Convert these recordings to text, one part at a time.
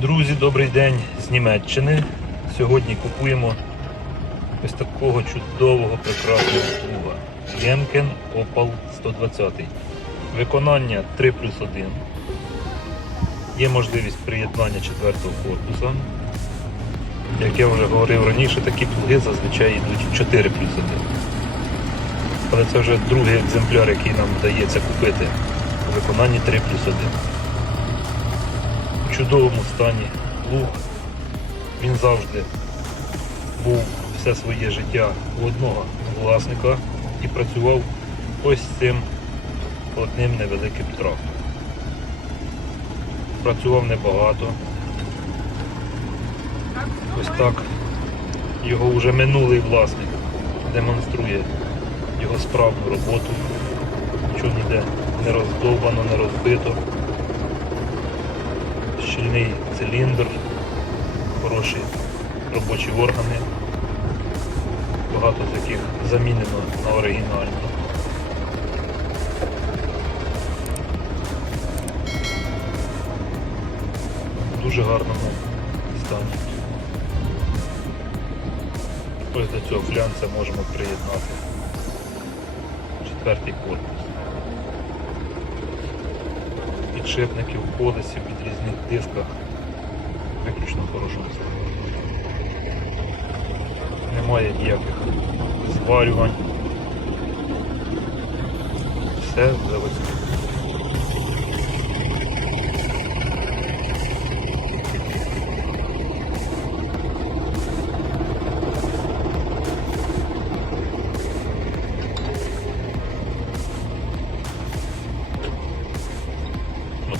Друзі, добрий день з Німеччини. Сьогодні купуємо ось такого чудового прекрасного плуга. Ємкен Opal 120. Виконання 3 плюс 1. Є можливість приєднання четвертого корпуса. Як я вже говорив раніше, такі плуги зазвичай йдуть 4 плюс 1. Але це вже другий екземпляр, який нам вдається купити у виконанні 3 плюс 1 у чудовому стані луг. Він завжди був все своє життя у одного власника і працював ось цим одним невеликим трактором. Працював небагато. Ось так його вже минулий власник демонструє його справну роботу. Нічого ніде не роздовбано, не розбито щільний циліндр, хороші робочі органи, багато з яких замінено на оригінальні. Дуже гарному стані. Ось до цього глянця можемо приєднати четвертий корпус підшипників, колесів, відрізних дисках виключно хорошого стані. Немає ніяких зварювань. Все заводське.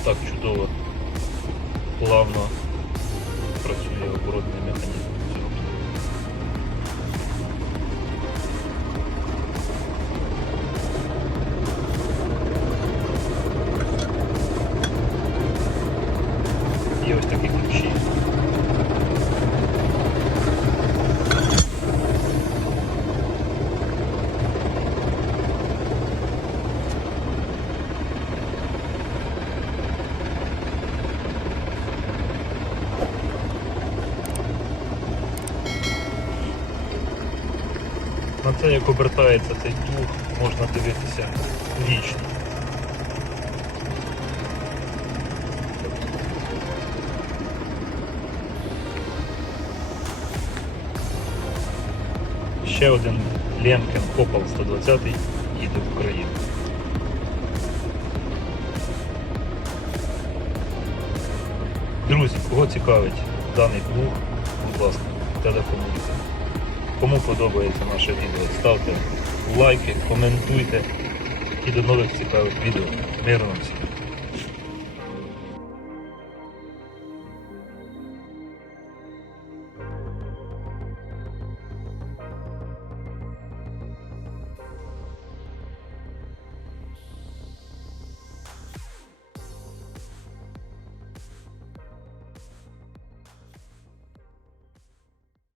Отак чудово, плавно працює оборотний механізм. На це, як обертається цей плуг, можна дивитися вічно. Ще один Лемкен Opel 120 їде в Україну. Друзі, кого цікавить даний плуг, будь ласка, телефонуйте. Кому подобається наше відео, ставте лайки, коментуйте і до нових цікавих відео. Мирно всім!